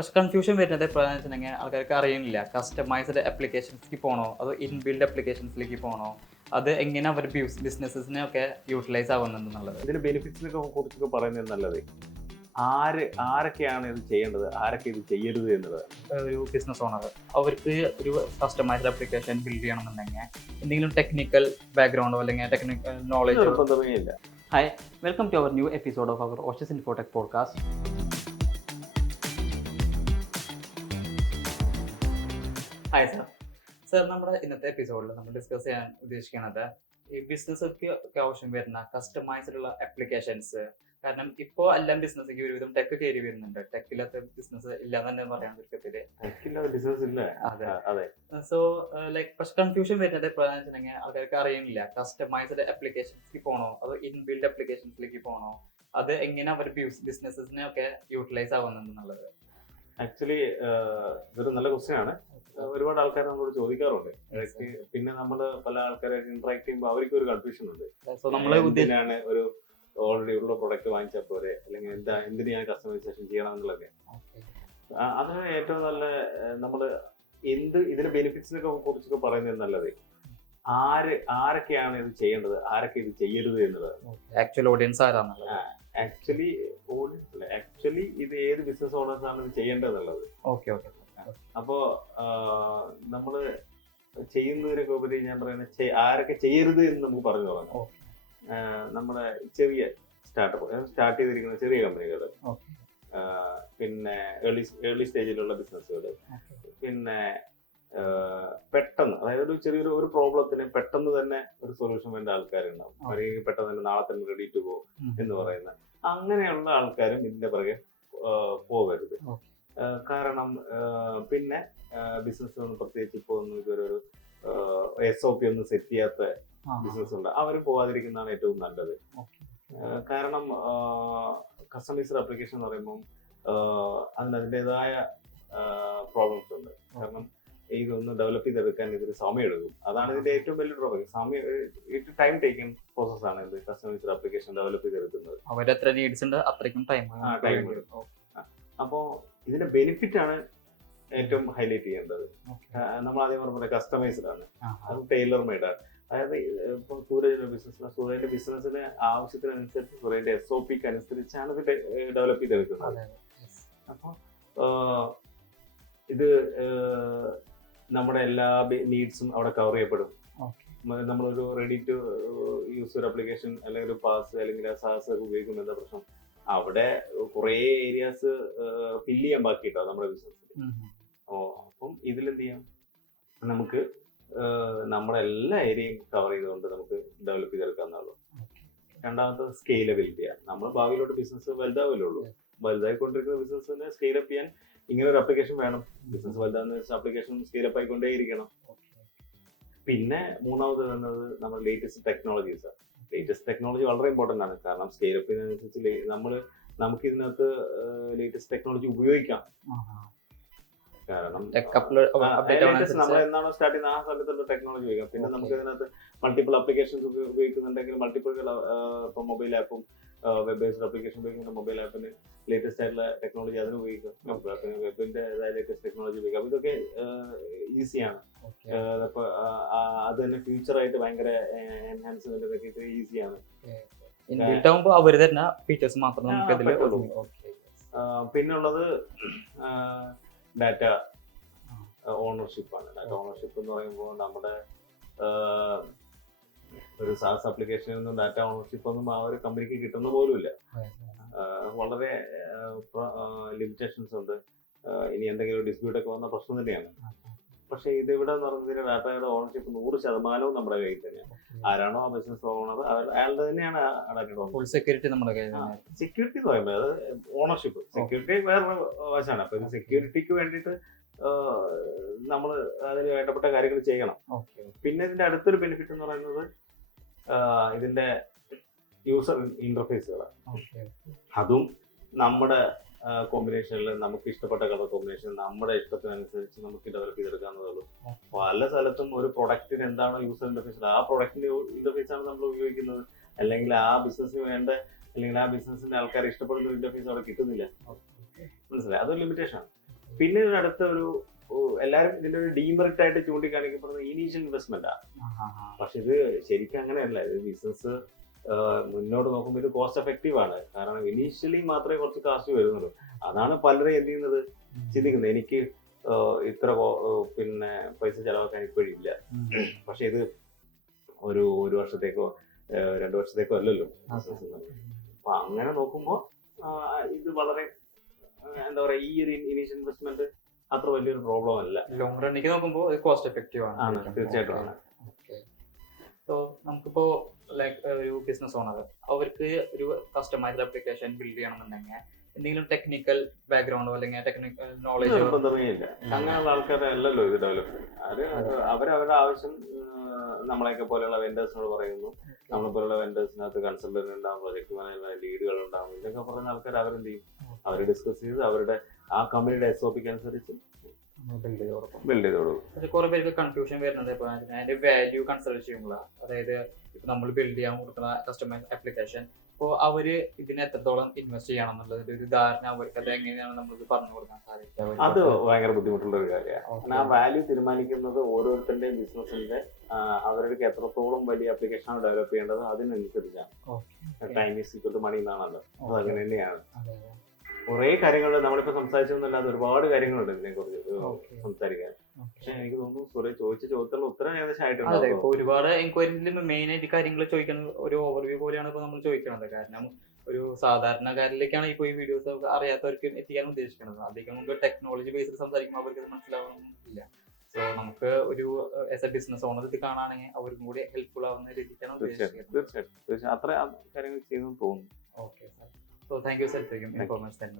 പക്ഷെ കൺഫ്യൂഷൻ വരുന്നത് എപ്പോഴാണെന്ന് വെച്ചിട്ടുണ്ടെങ്കിൽ ആൾക്കാർക്ക് അറിയുന്നില്ല കസ്റ്റമൈസ്ഡ് ആപ്ലിക്കേഷൻസിലേക്ക് പോകണോ അതോ ഇൻബിൽഡ് ആപ്ലിക്കേഷൻസിലേക്ക് പോകണോ, അത് എങ്ങനെ അവർ ബിസിനസ്സിനൊക്കെ യൂട്ടിലൈസ് ആവുന്നുണ്ടെന്നുള്ളത്. ഇതിന്റെ ബെനിഫിറ്റ്സിനെ കുറിച്ചൊക്കെ പറയുന്നത് നല്ലത്. ആരൊക്കെയാണ് ഇത് ചെയ്യേണ്ടത്, ആരൊക്കെ ഇത് ചെയ്യരുത് എന്നുള്ളത്. ഒരു ബിസിനസ് ഓണർ അവർക്ക് ഒരു കസ്റ്റമൈസ്ഡ് ആപ്ലിക്കേഷൻ ബിൽഡ് ചെയ്യണമെന്നുണ്ടെങ്കിൽ എന്തെങ്കിലും ടെക്നിക്കൽ ബാക്ക്ഗ്രൗണ്ടോ അല്ലെങ്കിൽ ടെക്നിക്കൽ നോളജോ നിർബന്ധമേ ഇല്ല. Hi, welcome to our new episode of our ഓഷസ് ഇൻഫോടെക് പോഡ്കാസ്റ്റ്. ഹായ് സർ, നമ്മുടെ ഇന്നത്തെ എപ്പിസോഡിൽ നമ്മൾ ഡിസ്കസ് ചെയ്യാൻ ഉദ്ദേശിക്കുന്നത് ഈ ബിസിനസ്സൊക്കെ ആവശ്യം വരുന്ന കസ്റ്റമൈസ്ഡ് ഉള്ള ആപ്ലിക്കേഷൻസ്. കാരണം ഇപ്പോൾ എല്ലാം ബിസിനസ്സൊക്കെ ഒരുവിധം ടെക്ക് കയറി വരുന്നുണ്ട്. ടെക്കില്ലാത്ത ബിസിനസ് ഇല്ലാന്ന് തന്നെ പറയാൻ ചുരുക്കത്തില്. ബിസിനസ് ഇല്ല. അതെ. സോ ലൈക്ക് പക്ഷെ കൺഫ്യൂഷൻ വരുന്നത് എപ്പോഴാണെന്ന് വെച്ചിട്ടുണ്ടെങ്കിൽ ആൾക്കാർക്ക് അറിയുന്നില്ല കസ്റ്റമൈസ്ഡ് ആപ്ലിക്കേഷൻസിലേക്ക് പോകണോ അതോ ഇൻബിൽഡ് ആപ്ലിക്കേഷൻസിലേക്ക് പോകണോ, അത് എങ്ങനെ അവർ ബിസിനസ്സിനൊക്കെ യൂട്ടിലൈസ് ആവുന്നുണ്ടെന്നുള്ളത്. ആക്ച്വലി ഇതൊരു നല്ല ക്വസ്റ്റ്യൻ ആണ്. ഒരുപാട് ആൾക്കാർ നമ്മളോട് ചോദിക്കാറുണ്ട്. പിന്നെ നമ്മൾ പല ആൾക്കാരെ ഇന്ററാക്ട് ചെയ്യുമ്പോൾ അവർക്ക് ഒരു കൺഫ്യൂഷൻ ഉണ്ട്. സോ നമ്മൾ എന്തിനാണ് ഒരു ഓൾറെഡി ഉള്ള പ്രൊഡക്റ്റ് വാങ്ങിച്ചാൽ പോരെ, അല്ലെങ്കിൽ എന്തിനു ഞാൻ കസ്റ്റമൈസേഷൻ ചെയ്യണം എന്നുള്ളതൊക്കെ. അതിന് ഏറ്റവും നല്ല നമ്മൾ ഇതിന്റെ ബെനിഫിറ്റ്സിനെ കുറിച്ചൊക്കെ പറയുന്നത് നല്ലത്. ആരൊക്കെയാണ് ഇത് ചെയ്യേണ്ടത്, ആരൊക്കെ ഇത് ചെയ്യരുത് എന്നുള്ളത്. Actual audience ആരാന്നുള്ളത്. ആക്ച്വലി ഇത് ഏത് ബിസിനസ് ഓണേഴ്സ് ആണ് ഇത് ചെയ്യേണ്ടതെന്നുള്ളത്. അപ്പോ നമ്മള് ചെയ്യുന്നതിനൊക്കെ ഉപരി ഞാൻ പറയുന്നത് ആരൊക്കെ ചെയ്യരുത് എന്ന് നമുക്ക് പറഞ്ഞു തുടങ്ങാം. നമ്മുടെ ചെറിയ സ്റ്റാർട്ട് ചെയ്തിരിക്കുന്ന ചെറിയ കമ്പനികൾ, പിന്നെ ഏർലി സ്റ്റേജിലുള്ള ബിസിനസ്സുകൾ, പിന്നെ പെട്ടെന്ന്, അതായത് ചെറിയൊരു പ്രോബ്ലത്തിന് പെട്ടെന്ന് തന്നെ ഒരു സൊല്യൂഷൻ വേണ്ട ആൾക്കാരുണ്ടാവും. അല്ലെങ്കിൽ പെട്ടെന്ന് തന്നെ നാളെ തന്നെ റെഡി ടു ഗോ എന്ന് പറയുന്ന അങ്ങനെയുള്ള ആൾക്കാരും ഇതിന്റെ പുറകെ പോകരുത്. കാരണം പിന്നെ ബിസിനസ് ഒന്നും പ്രത്യേകിച്ച് ഇപ്പോൾ ഒന്നും ഇതുവരെ ഒരു SOP ഒന്നും സെറ്റ് ചെയ്യാത്ത ബിസിനസ് ഉണ്ട്, അവരും പോകാതിരിക്കുന്നതാണ് ഏറ്റവും നല്ലത്. കാരണം കസ്റ്റമൈസ്ഡ് ആപ്ലിക്കേഷൻ എന്ന് പറയുമ്പോൾ അതിൻ്റെതായ പ്രോബ്ലംസ് ഉണ്ട്. കാരണം ഇതൊന്ന് ഡെവലപ്പ് ചെയ്തെടുക്കാൻ ഇതൊരു സമയം എടുക്കും. അതാണ് ഇതിന്റെ ഏറ്റവും വലിയ ഡ്രോബാക്ക്. ടൈം ടേക്കിംഗ് പ്രോസസ് ആണ് ഇത് കസ്റ്റമൈസ്ഡ് ആപ്ലിക്കേഷൻ ഡെവലപ്പ് ചെയ്തെടുക്കുന്നത്. അവരെത്ര നീഡ്സ് ഉണ്ട് അത്രയ്ക്കും ടൈം എടുക്കും. അപ്പോ ഇതിന്റെ ബെനിഫിറ്റ് ആണ് ഏറ്റവും ഹൈലൈറ്റ് ചെയ്യേണ്ടത്. നമ്മൾ ആദ്യം പറഞ്ഞ കസ്റ്റമൈസ്ഡ് ആണ്, അത് ടൈലർ മെയ്ഡ് ആണ്. അതായത് ഇപ്പൊ സൂരജിന്റെ ബിസിനസിന് ആവശ്യത്തിനനുസരിച്ച് സൂരജിന്റെ SOPക്ക് അനുസരിച്ചാണ് ഇത് ഡെവലപ്പ് ചെയ്തെടുക്കുന്നത്. അപ്പൊ ഇത് നമ്മുടെ എല്ലാ നീഡ്സും അവിടെ കവർ ചെയ്യപ്പെടും. നമ്മളൊരു റെഡി ടു യൂസ് ഒരു ആപ്ലിക്കേഷൻ അല്ലെങ്കിൽ ഒരു പാസ് അല്ലെങ്കിൽ SaaS ഉപയോഗിക്കുമ്പോൾ എന്താ പ്രശ്നം, അവിടെ കുറെ ഏരിയാസ് ഫില്ല് ചെയ്യാൻ ബാക്കിയിട്ടോ നമ്മുടെ ബിസിനസ്സിൽ. അപ്പം ഇതിലെന്ത് ചെയ്യാം, നമുക്ക് നമ്മുടെ എല്ലാ ഏരിയയും കവർ ചെയ്തുകൊണ്ട് നമുക്ക് ഡെവലപ്പ് ചെയ്തെടുക്കാവുന്നതാണ്. രണ്ടാമത്തെ സ്കെയിലബിലിറ്റിയാണ്. നമ്മൾ ഭാവിയിലോട്ട് ബിസിനസ് വലുതാവില്ലുള്ളൂ. വലുതായിക്കൊണ്ടിരിക്കുന്ന ബിസിനസ്സിനെ സ്കെയിലപ്പ് ചെയ്യാൻ ഇങ്ങനെ ഒരു ആപ്ലിക്കേഷൻ വേണം. ബിസിനസ് വലുതാന്ന് വെച്ചാൽ ആപ്ലിക്കേഷൻ സ്കെയിലപ്പ് ആയിക്കൊണ്ടേയിരിക്കണം. പിന്നെ മൂന്നാമത് വരുന്നത് നമ്മുടെ ലേറ്റസ്റ്റ് ടെക്നോളജീസ്. ലേറ്റസ്റ്റ് ടെക്നോളജി വളരെ ഇമ്പോർട്ടന്റ് ആണ്. കാരണം സ്കെയിലപ്പിനനുസരിച്ച് നമുക്ക് ഇതിനകത്ത് ലേറ്റസ്റ്റ് ടെക്നോളജി ഉപയോഗിക്കാം. കാരണം നമ്മൾ എന്നാണോ സ്റ്റാർട്ട് ചെയ്യുന്നത് ആ സമയത്തുള്ള ടെക്നോളജി ഉപയോഗിക്കാം. പിന്നെ നമുക്ക് ഇതിനകത്ത് മൾട്ടിപ്പിൾ ആപ്ലിക്കേഷൻസ് ഉപയോഗിക്കുന്നുണ്ടെങ്കിൽ മൾട്ടിപ്പിൾ ഇപ്പൊ മൊബൈൽ ആപ്പും വെബ് ബേസ്ഡ് ആപ്ലിക്കേഷൻ ഉപയോഗിക്കുന്ന മൊബൈൽ ആപ്പിന് ലേറ്റസ്റ്റ് ആയിട്ടുള്ള ടെക്നോളജി അതിന് ഉപയോഗിക്കാം. വെബിന്റെ ലേറ്റസ്റ്റ് ടെക്നോളജി ഉപയോഗിക്കാം. ഇതൊക്കെ ഈസിയാണ്. അപ്പൊ അത് തന്നെ ഫ്യൂച്ചറായിട്ട് ഭയങ്കര എൻഹാൻസ്മെന്റ് ഒക്കെ ഇത് ഈസിയാണ്. അവർ തന്നെ ഫീച്ചേഴ്സ് മാത്രം. പിന്നുള്ളത് ഡാറ്റ ഓണർഷിപ്പ് ആണ്. ഡാറ്റ ഓണർഷിപ്പ് എന്ന് പറയുമ്പോൾ നമ്മുടെ ഒരു SaaS ആപ്ലിക്കേഷനിൽ നിന്നും ഡാറ്റ ഓണർഷിപ്പ് ഒന്നും ആ ഒരു കമ്പനിക്ക് കിട്ടുന്ന പോലുമില്ല. വളരെ ലിമിറ്റേഷൻസ് ഉണ്ട്. ഇനി എന്തെങ്കിലും ഡിസ്പ്യൂട്ട് ഒക്കെ വന്ന പ്രശ്നം തന്നെയാണ്. പക്ഷെ ഇതിവിടെ എന്ന് പറയുന്നത് ഡാറ്റയുടെ ഓണർഷിപ്പ് 100% നമ്മുടെ കയ്യിൽ തന്നെയാണ്. ആരാണോ ആ ബിസിനസ് ഓണർ അയാളുടെ തന്നെയാണ് സെക്യൂരിറ്റി നമ്മുടെ കയ്യിൽ. സെക്യൂരിറ്റി എന്ന് പറയുമ്പോൾ അത് ഓണർഷിപ്പ്, സെക്യൂരിറ്റി വേറൊരു വശമാണ്. അപ്പൊ ഇത് സെക്യൂരിറ്റിക്ക് വേണ്ടിയിട്ട് നമ്മൾ അതിന് വേണ്ടപ്പെട്ട കാര്യങ്ങൾ ചെയ്യണം. പിന്നെ ഇതിന്റെ അടുത്തൊരു ബെനിഫിറ്റ് എന്ന് പറയുന്നത് ഇതിന്റെ യൂസർ ഇന്റർഫേസുകളാണ്. അതും നമ്മുടെ കോമ്പിനേഷനിൽ നമുക്ക് ഇഷ്ടപ്പെട്ട കളർ കോമ്പിനേഷൻ നമ്മുടെ ഇഷ്ടത്തിനനുസരിച്ച് നമുക്ക് ഡെവലപ്പ് ചെയ്തെടുക്കാവുന്നതുള്ളൂ. പല സ്ഥലത്തും ഒരു പ്രൊഡക്റ്റിന് എന്താണോ യൂസർ ഇന്റർഫേസ് ആ പ്രൊഡക്റ്റിന്റെ ഇന്റർഫേസ് ആണ് നമ്മൾ ഉപയോഗിക്കുന്നത്. അല്ലെങ്കിൽ ആ ബിസിനസ്സിന് വേണ്ട അല്ലെങ്കിൽ ആ ബിസിനസിന്റെ ആൾക്കാർ ഇഷ്ടപ്പെടുന്ന ഇന്റർഫേസ് അവിടെ കിട്ടുന്നില്ല. മനസ്സിലായി? അതൊരു ലിമിറ്റേഷൻ ആണ്. പിന്നെ അടുത്ത ഒരു എല്ലാവരും ഇതിന്റെ ഒരു ഡീമെറിറ്റ് ആയിട്ട് ചൂണ്ടിക്കാണിക്കപ്പെടുന്നത് ഇനീഷ്യൽ ഇൻവെസ്റ്റ്മെന്റാ. പക്ഷെ ഇത് ശരിക്കും അങ്ങനെയല്ല. ഇത് ബിസിനസ് മുന്നോട്ട് നോക്കുമ്പോൾ ഇത് കോസ്റ്റ് എഫക്റ്റീവ് ആണ്. കാരണം ഇനീഷ്യലി മാത്രമേ കുറച്ച് കാശ് വരുന്നുള്ളൂ. അതാണ് പലരും എന്ത് ചെയ്യുന്നത്, ചിന്തിക്കുന്നത് എനിക്ക് ഇത്ര പിന്നെ പൈസ ചെലവാക്കാൻ ഇപ്പോഴില്ല. പക്ഷെ ഇത് ഒരു വർഷത്തേക്കോ 2 വർഷത്തേക്കോ അല്ലല്ലോ. അപ്പൊ അങ്ങനെ നോക്കുമ്പോ ഇത് വളരെ എന്താ പറയാ, ഈ ഒരു ഇനീഷ്യൽ ഇൻവെസ്റ്റ്മെന്റ് അത്ര വലിയൊരു പ്രോബ്ലം അല്ല. ലോങ് റണ്ണിക്ക് നോക്കുമ്പോൾ കോസ്റ്റ് എഫക്റ്റീവ് ആണ്. തീർച്ചയായിട്ടും ആണ്. സോ നമുക്കിപ്പോ ലൈക്ക് ഒരു ബിസിനസ് ഓണർ അവർക്ക് ഒരു കസ്റ്റമൈസ്ഡ് ആപ്ലിക്കേഷൻ ബിൽഡ് ചെയ്യണമെന്നുണ്ടെങ്കിൽ എന്തെങ്കിലും ടെക്നിക്കൽ ബാക്ക്ഗ്രൗണ്ടോ അല്ലെങ്കിൽ ടെക്നിക്കൽ നോളജോ നിർബന്ധമേ ഇല്ല. അങ്ങനെയുള്ള ആൾക്കാരെ അല്ലല്ലോ ഇത് ഡെവലപ്പ്. അവരവരുടെ ആവശ്യം നമ്മളെയൊക്കെ പോലെയുള്ള വെൻഡേഴ്സിനോട് പറയുന്നു. നമ്മളെ പോലുള്ള വെൻഡേഴ്സിനകത്ത് കൺസൾട്ടന്റ് ഉണ്ടാവും, പ്രൊജക്ട് മാനേജ്മെന്റ് ലീഡുകൾ ഉണ്ടാവും. ഇതൊക്കെ പറയുന്ന ആൾക്കാർ അവരെന്ത് ചെയ്യും, അവർ ഡിസ്കസ് ചെയ്ത് അവരുടെ ആ കമ്പനിയുടെ SOP അനുസരിച്ച് ബിൽഡ് ചെയ്ത് കൊടുക്കും. കുറെ പേർക്ക് കൺഫ്യൂഷൻ വരുന്നത് ഇപ്പൊ അതിന്റെ വാല്യൂ കൺസിഡർ ചെയ്യുമ്പോഴാണ്. അതായത് ഇപ്പൊ നമ്മൾ ബിൽഡ് ചെയ്യാൻ കൊടുക്കുന്ന കസ്റ്റമൈസ് ആപ്ലിക്കേഷൻ അപ്പോൾ അവര് ഇതിന് എത്രത്തോളം ഇൻവെസ്റ്റ് ചെയ്യണം എന്നുള്ളതിന്റെ ഒരു ധാരണ അവർക്ക് അത് എങ്ങനെയാണ് നമ്മൾക്ക് പറഞ്ഞു കൊടുക്കാൻ സാധിക്കുക. അത് ഭയങ്കര ബുദ്ധിമുട്ടുള്ള ഒരു കാര്യമാണ്. ആ വാല്യൂ തീരുമാനിക്കുന്നത് ഓരോരുത്തരുടെയും ബിസിനസിന്റെ അവർക്ക് എത്രത്തോളം വലിയ ആപ്ലിക്കേഷനാണ് ഡെവലപ്പ് ചെയ്യേണ്ടത് അതിനനുസരിച്ചാണ്. Time is equal to money എന്നാണല്ലോ. അത് അങ്ങനെ തന്നെയാണ്. കുറെ കാര്യങ്ങൾ നമ്മളിപ്പോ സംസാരിച്ചൊന്നല്ലാതെ ഒരുപാട് കാര്യങ്ങളുണ്ട് ഇതിനെ കുറിച്ച് സംസാരിക്കാൻ. പക്ഷെ എനിക്ക് തോന്നുന്നു സുരേ ചോദിച്ച ചോദ്യത്തിനുള്ള ഉത്തരം ഏകദേശം ആയിട്ടുണ്ട്. ഇപ്പൊ ഒരുപാട് എൻക്വയറിയിൽ മെയിൻ ആയിട്ട് കാര്യങ്ങൾ ചോദിക്കുന്നത് ഒരു ഓവർവ്യൂ പോലെയാണ് ഇപ്പൊ നമ്മൾ ചോദിക്കുന്നത്. കാരണം ഒരു സാധാരണക്കാരിലേക്കാണ് ഇപ്പൊ ഈ വീഡിയോസ് അറിയാത്തവർക്ക് എത്തിക്കാൻ ഉദ്ദേശിക്കുന്നത്. അധികം മുമ്പ് ടെക്നോളജി ബേസിൽ സംസാരിക്കുമ്പോൾ അവർക്ക് മനസ്സിലാവണമെന്നില്ല. സോ നമുക്ക് ഒരു ആസ് എ ബിസിനസ് ഓണർ ഇത് കാണുകയാണെങ്കിൽ അവർക്കും കൂടി ഹെൽപ്ഫുൾ ആവുന്ന രീതിക്കാണ് ഉദ്ദേശിക്കുന്നത്. തീർച്ചയായിട്ടും അത്ര കാര്യങ്ങൾ ചെയ്യുന്നു തോന്നുന്നു. Okay sir. So thank you sir for your information.